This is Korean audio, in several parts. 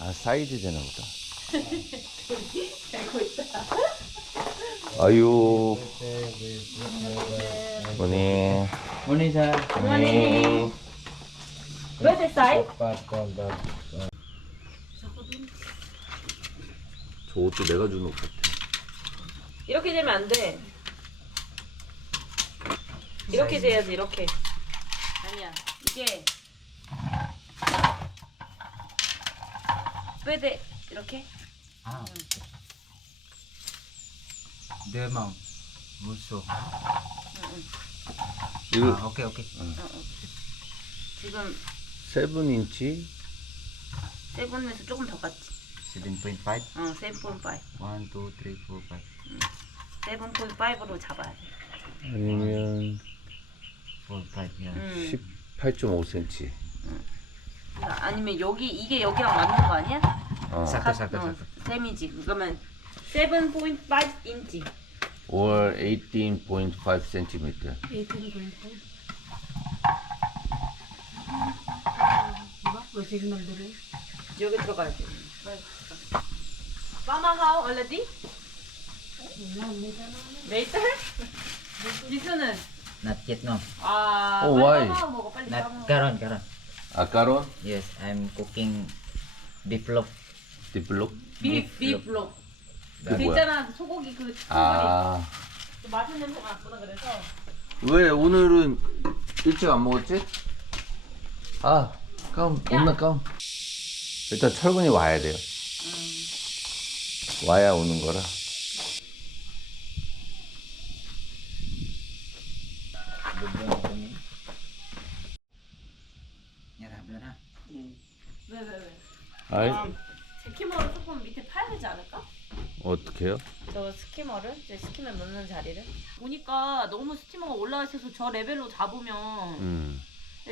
아 사이즈 되나 보다. 아유. 뭐니? Morning, sir. 뭐니? Where's the side? 저 옷도 내가 준 옷 같아. 이렇게 되면 안 돼. 이렇게 돼야지 이렇게. 아니야 이게 왜 돼? 이렇게? Ah. The mount. Also. 이거 Ah, okay, okay. 지금 세븐 인치 세븐에서 조금 더 갔지. 7.5. 어, 7.5. 1, 2, 3, 4, 5. 7.5로 잡아야 돼. 아니면 4, 5, yeah. 음. 18.5cm. 그러니까 아니면 여기 이게 여기랑 맞는 거 아니야? 어. Sakto, sakto, 어, sakto. 셈이지. 그러면 7.5 인치. or 18.5cm. 여기 들어가야 돼. Mama, how already? Later? 지수는 Not yet, no. 아, Oh, 빨리 why? 까먹어, 먹어, 빨리 Not 까먹어. karon, karon. 아까론 Yes, I'm cooking beef loaf. 디플록. 비, 비블록. 그그 뭐야? 있잖아, 소고기 그 아. 그 맛있는 냄새가 났구나 그래서. 왜 오늘은 일찍 안 먹었지? 아, 깜, 온나 깜. 일단 철분이 와야 돼요. 와야 오는 거라. 왜? 아이, 스키머를 조금 밑에 파야 되지 않을까? 어떡해요? 저 스키머를? 저 스키머 넣는 자리를? 보니까 너무 스티머가 올라가셔서 저 레벨로 잡으면 음.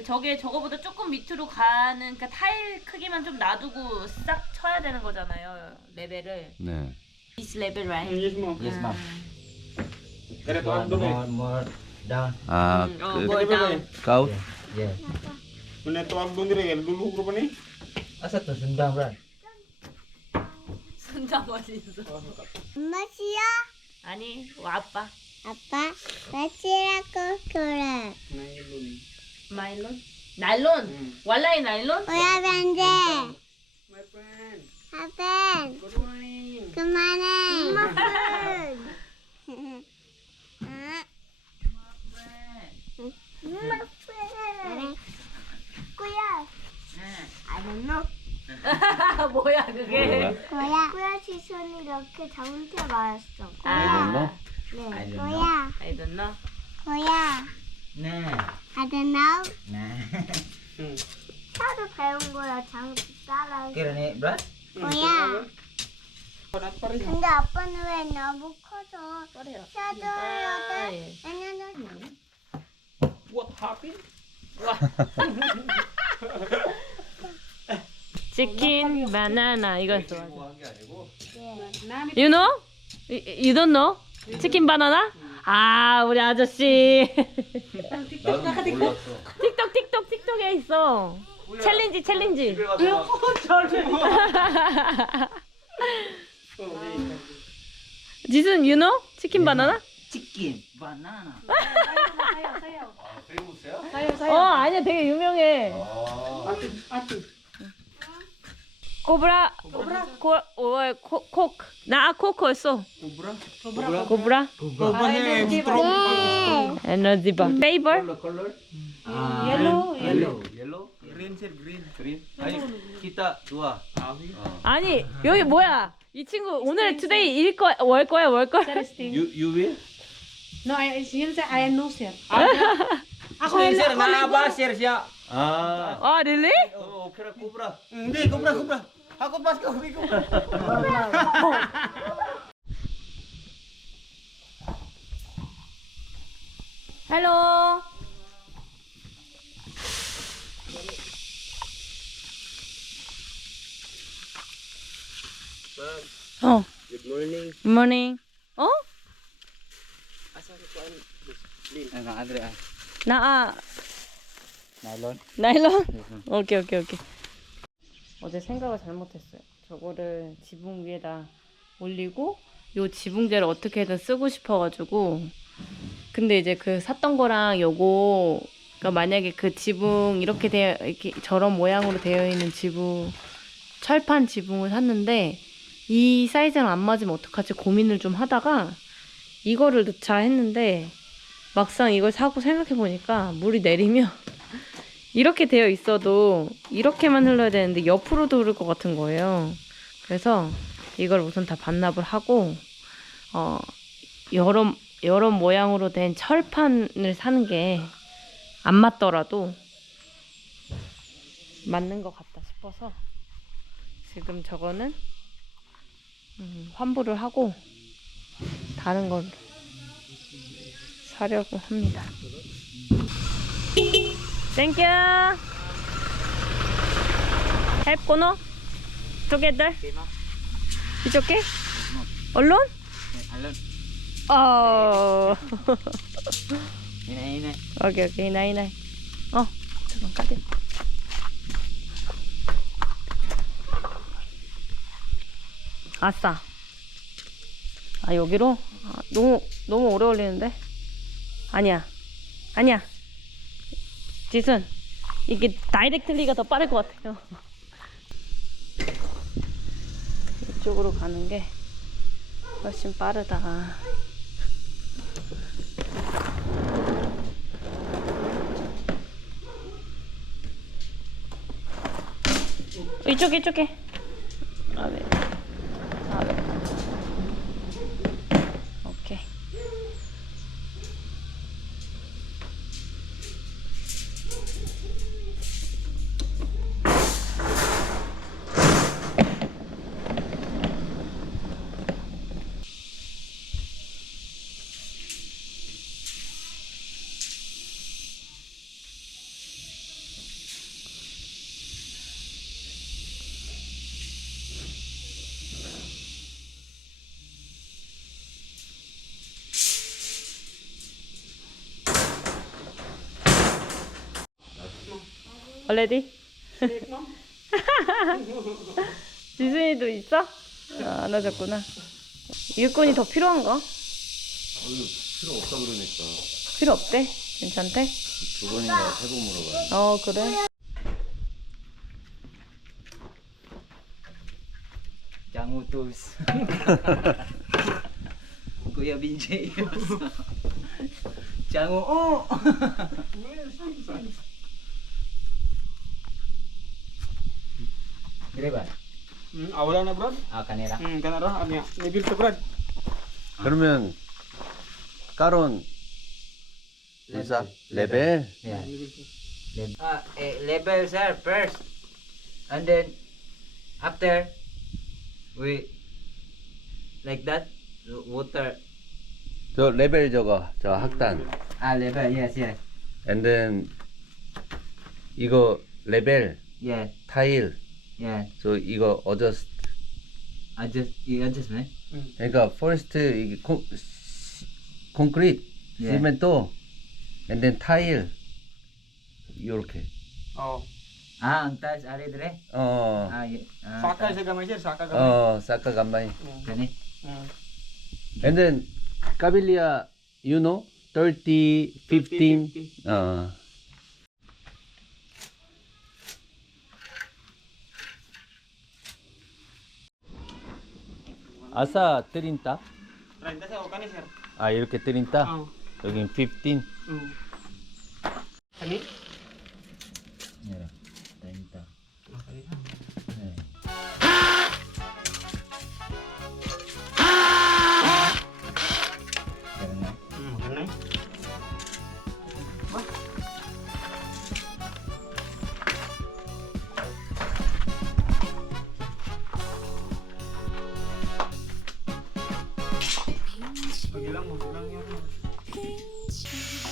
저게 저거보다 조금 밑으로 가는 그러니까 타일 크기만 좀 놔두고 싹 쳐야 되는 거잖아요 레벨을 네. This level right? Yes, ma'am. Yes, ma'am. To One more, more down. 아, 음, 어, 그, 뭐 down. 가웃? Yeah. Muna to abdo dire kaya dulu pa ni. Asa to? Sundang, brad. 순자 멋있어 엄마시야? 아니 와, 아빠 아빠, 마시라고 그래. Nailon. 마일론? 나일론? 왈라이 나일론? 뭐야, 밴드? My friend. 아빠, Good morning. 그만해. 엄마 엄마 그래. 꾸야. I don't know. 뭐야 그게 꾸야. 꾸야 지손이 이렇게 잘못해 말했어. 아, 뭐? 네. I don't 꾸야. I don't know 꾸야. Nah. I don't know. Nah. 차도 배운 거야. 잘못 따라. 꾸야. Panat pa rin. 근데 아빠는 왜 너무 커서 차도 아, 해야 예. 돼? 왜냐면 What happened? 치킨 바나나 이거 You know? You, don't know? 치킨 바나나? 아 우리 아저씨 몰랐어. 틱톡 틱톡 틱톡에 있어 챌린지 챌린지 지순 you know? 치킨 바나나? Chicken. Banana. 어 아니야 되게 유명해 코브라 코브라 코코 나 코코였어 Cobra. 코브라 Cobra ni strong. 에너지 바 페이버 Ah, Yellow, yellow. 옐로? Green sir, green. 그린? 아니, 기타 좋아. 아니 여기 뭐야 이 친구 오늘 투데이 일 거, 월 거야 월 거야. 유, 유윌? No, I, yun sa I know, sir. Ako Sir, yung sir, naaba, sir, siya. 아, 아 릴리? 어, 오페라 코브라. Hindi, cobra, cobra. Ako pas ko, hindi cobra. 헬로 어 Good morning. 굿모닝 어? Ang Andre, ah. 나 Nylon. 나일론? 오케이 오케이 오케이 어제 생각을 잘못했어요. 저거를 지붕 위에다 올리고 요 지붕재를 어떻게든 쓰고 싶어가지고 근데 이제 그 샀던 거랑 요거 그러니까 만약에 그 지붕 이렇게 되어 이렇게 저런 모양으로 되어 있는 지붕 철판 지붕을 샀는데 이 사이즈랑 안 맞으면 어떡하지 고민을 좀 하다가 이거를 넣자 했는데 막상 이걸 사고 생각해 보니까 물이 내리면 이렇게 되어 있어도 이렇게만 흘러야 되는데 옆으로도 흐를 것 같은 거예요. 그래서 이걸 우선 다 반납을 하고 어 여러 여러 모양으로 된 철판을 사는 게 안 맞더라도 맞는 것 같다 싶어서 지금 저거는 음, 환불을 하고 다른 걸 사려고 합니다. 땡큐. Help ko no? Together? It's okay? Alone? Alon. Oh. Ini ini. 오케이 오케이 나이 나이. 어 잠깐 까지. 아싸. 아 여기로? 아, 너무 너무 오래 걸리는데? 아니야 아니야. 지순 이게 다이렉트리가 더 빠를 것 같아요. 이쪽으로 가는 게 훨씬 빠르다. 이쪽에 이쪽에 얼레디 지순이도 있어? 아, 안 하셨구나 일꾼이 더 필요한가? 필요 없다 그러니까 필요 없대? 괜찮대? 두 번인가 세번 물어봐. 어 그래? Oh. Hmm. Ah. Hmm. 그러면 까론 리사 레벨 Ah, eh, level sir first. And then after we like that water 저 레벨 저거 저 학단 ah level yes yes and then 이거 레벨 yes 타일 yes 저 이거 어저스트 adjust you adjustment 그러니까 first 이게 콘 콘크리트 예. 시멘토 and then 타일 요렇게 Oh. ah 어 ah, y- ah Saka taas. sa gamay sir, saka gamay. 어, 사카 간마이 kani Hmm. and then 까빌리아 you know 30 15어 아사 뜨린다 Brad, sa o kani sir. 아 이렇게 뜨린다 Oh. 여긴 15 Hmm. Kani? yeah yun.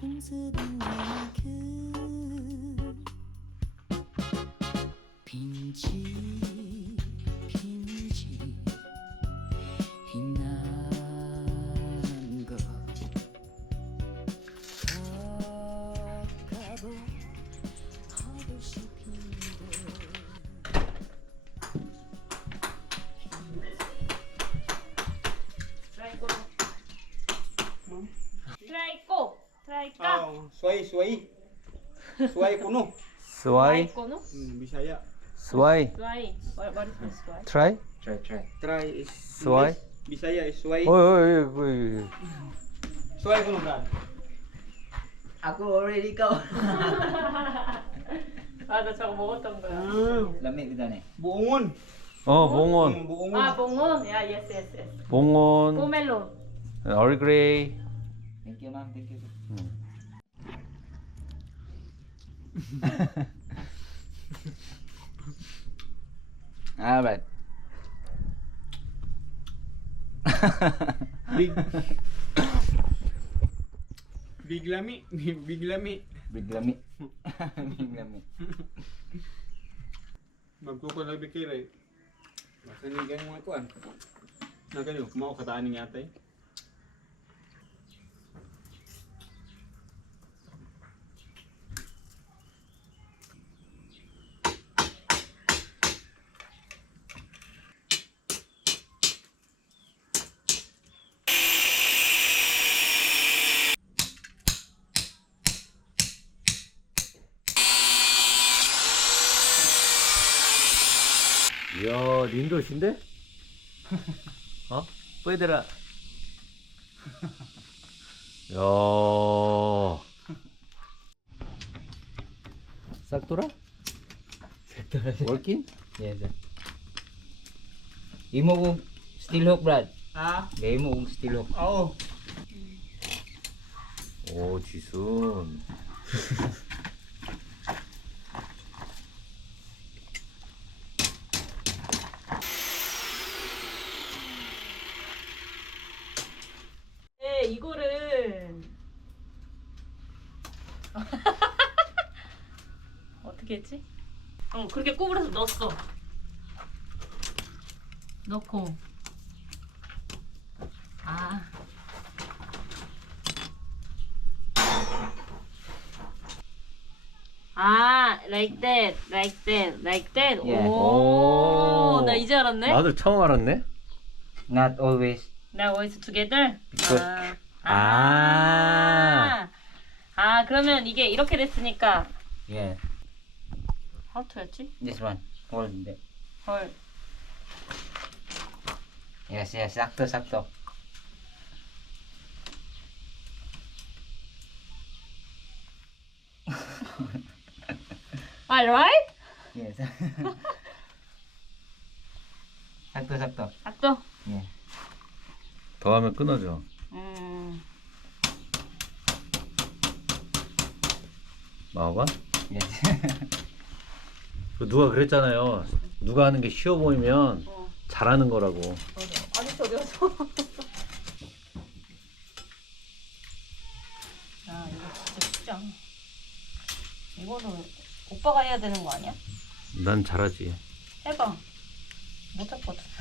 빈 트라이 고 트라이 까 Oh, suai suai. Suai kuno. 스와이 꼬노 Hmm, Bisaya. 스와이 트라이 말 말이 트라이 트라이 Try, try. Try is Suai. English. Bisaya is suai. 어이 어이 어이 Suai kuno Brad. Aku already kau. 아나 저거 먹었던 거야 Lamig kita ni. Buongon. 어 Hmm, 봉온 buongon. 아 봉온 야 예스 예스 Thank you, ma'am. Thank you. Alright. Big. Big lami. Big lami. Big lami. Big lami. Magkuko na bikiray. Masanigan mga kuan. Na kayo, kumao kataan ni yatay. 이 야 린도신데? 어? 뿌이들아 야 싹 돌아? 월킨? Yes, sir. Imo kong steel hook, Brad. Ah, Gaya mo kong steel hook. oo. 오 지순 네 이거를 어떻게 했지? 어 그렇게 구부려서 넣었어 넣고 아 아, like that, like that, like that. Yeah. 오, 나 이제 알았네. 나도 처음 알았네 Not always. Now always together. Because- 아. 아. 아. 아, 그러면 이게 이렇게 됐으니까 Yeah. 하우트였지? This one. Hold that. 헐. Yes, yes. Sakto, sakto. Alright? Yes. sakto, sakto. 맞죠? Yeah. 더 하면 끊어져 음. 마오가? Yes. 그 누가 그랬잖아요 누가 하는 게 쉬워 보이면 어. 잘하는 거라고 아저씨 어디 갔어? 야, 이거 진짜 쉽지 않아. 이거는 오빠가 해야 되는 거 아니야? 난 잘하지 해봐. 못할 것 같아.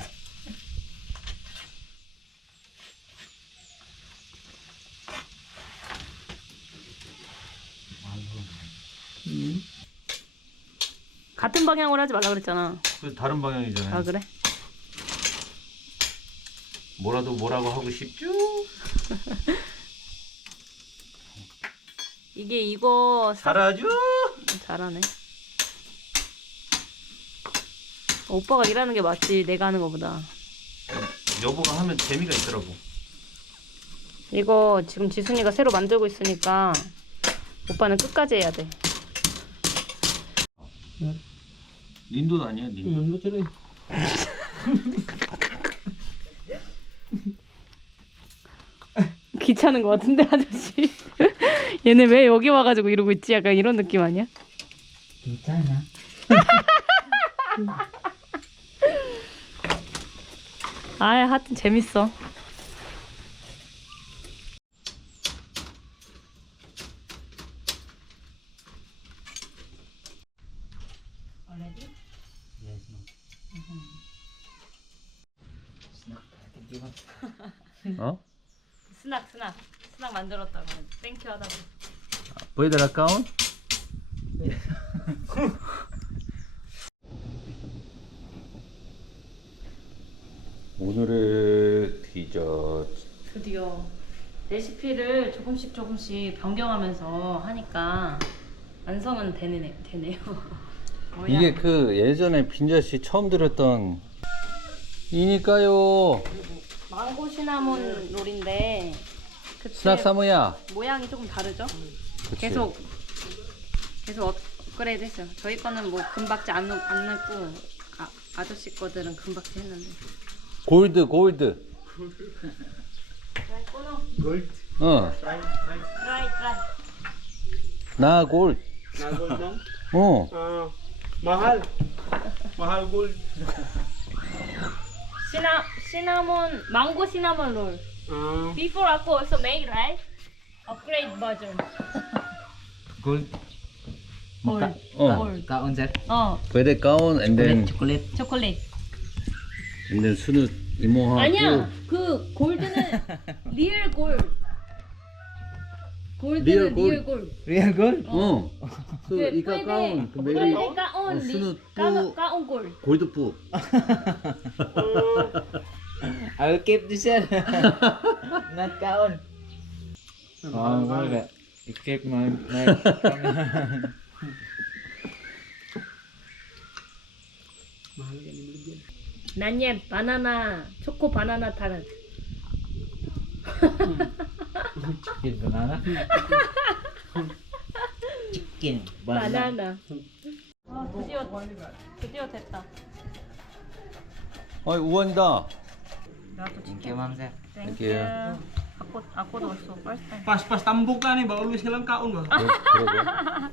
같은 방향으로 하지 말라 그랬잖아. 그 다른 방향이잖아요 아 그래? 뭐라도 뭐라고 하고 싶죠? 이게 이거 사- 잘하죠? 잘하네. 오빠가 일하는 게 맞지 내가 하는 거보다. 여보가 하면 재미가 있더라고 이거 지금 지순이가 새로 만들고 있으니까 오빠는 끝까지 해야 돼. 린도도 아니야 린도 lucu deh. 귀찮은 것 같은데 아저씨. 얘네 왜 여기 와가지고 이러고 있지? 약간 이런 느낌 아니야? 괜찮아. 아, 하여튼 재밌어. Yes, ma'am. Snack. Thank you, ma'am. 어? 스낙 스낙 만들었다고 땡큐 하다고. 보이더라 가운? 오늘의 디저트 드디어 레시피를 조금씩 조금씩 변경하면서 하니까 완성은 되네, 되네요. 뭐야? 이게 그 예전에 빈자씨 처음 들었던 이니까요. 망고 시나몬 롤인데 그때 스낙 사모야. 모양이 조금 다르죠? 그치? 계속 계속 업그레이드 했어요. 저희 거는 뭐 금박지 안, 넣- 안 넣고 아, 아저씨 거들은 금박지 했는데. 골드 골드. Gold. 어. Try, try. 나 골드. Gold lang. 어. Ah, mahal. mahal gold. 시나 시나몬 망고 시나몬 롤. Ah, Before ako also make right? Upgrade version. Gold. 올. 어. 올. Kaon sir. 어. 베데 가운 and then Chocolate. 초콜릿. and then 순우 이모하고 아니야. 그 골드는 리얼 골. 골드는 리얼 골. 리얼 골. Real gold? 어. 그 그 이까 뿌에데, 가운 그 메리 까온 어, 리 까온 또- 까온 골. 골드푸. I will keep this sir. Not kaon. Oh, good. You keep my my. 난예 바나나 초코 바나나 타르트. Chicken banana. Chicken banana. 바나나. 아 드디어 드디어 됐다. 어 우원이다. 나도 Thank you, ma'am sir. Thank you. 아꼬 아꼬도 왔어. first time. Pas pas tambok ka ni ba always ka lang kaon ba? 그, 그러게.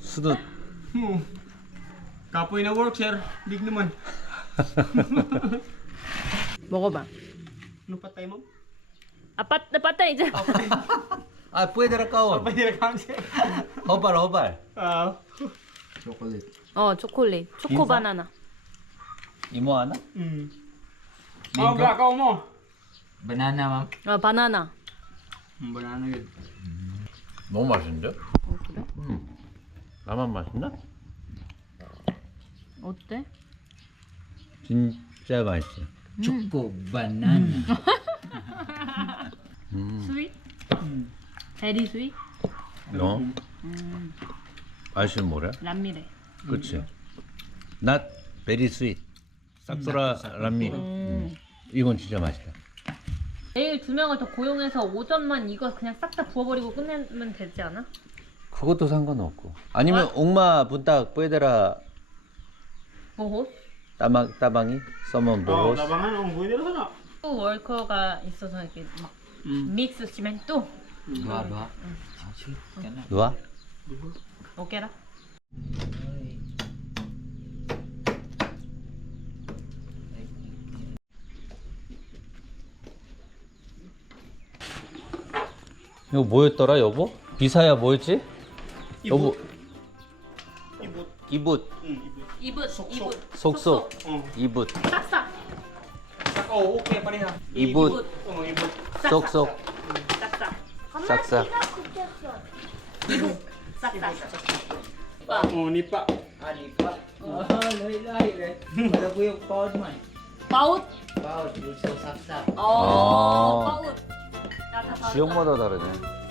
순우 Hmm. Kapoy na work sir. Big naman. 먹어봐. Ano patay mo? 아빠 아빠다 이제. 아 뿌에데라 가운. Patay na kaon sir. 허발 허발. Ah. Chocolate. 어 초콜릿 초코 바나나. 이모 하나? Hmm. Oh, ga ka mo. Banana, ma'am. 아 바나나. Banana yun. 너무 맛있는데? 어 그래? 음. 나만 맛있나? 어때? 진짜 맛있어. Choco banana. 음. 스윗? 베리 스윗? 너? 맛이 뭐래? 람미래. 그치? Not very sweet. 싹소라 람미. 음. 이건 진짜 맛있다. 내일 두 명을 더 고용해서 오전만 이거 그냥 싹 다 부어버리고 끝내면 되지 않아? 그것도 상관없고. 아니면 옥마 분딱 뿌에데라 뭐? 따방 따방이 써먼 Oh, 보고. labangan ang buhay nila sana. 또 월커가 있어서 이렇게 막 음. 믹스 시면 또 Dua, dua. Ah, sweet. Kana. 누가? 오케라. 이거 뭐였더라 여보? 비사야 뭐였지? 여보. Ibot. 이붓. Hmm, ibot. 이붓 이붓 속속. Oh. 이붓. 싹싹 Oh, okay pareha. 이붓. Oh, ibot. 쏙쏙. 싹싹 싹싹. 굳혔어. 싹싹. Oh, nipa. Ani pa. Oh, lahi-lahi eh. Wala ko yung pound man. 마웃. Pound, gusto saksak. 어. 아. 나다 지역마다 다르네.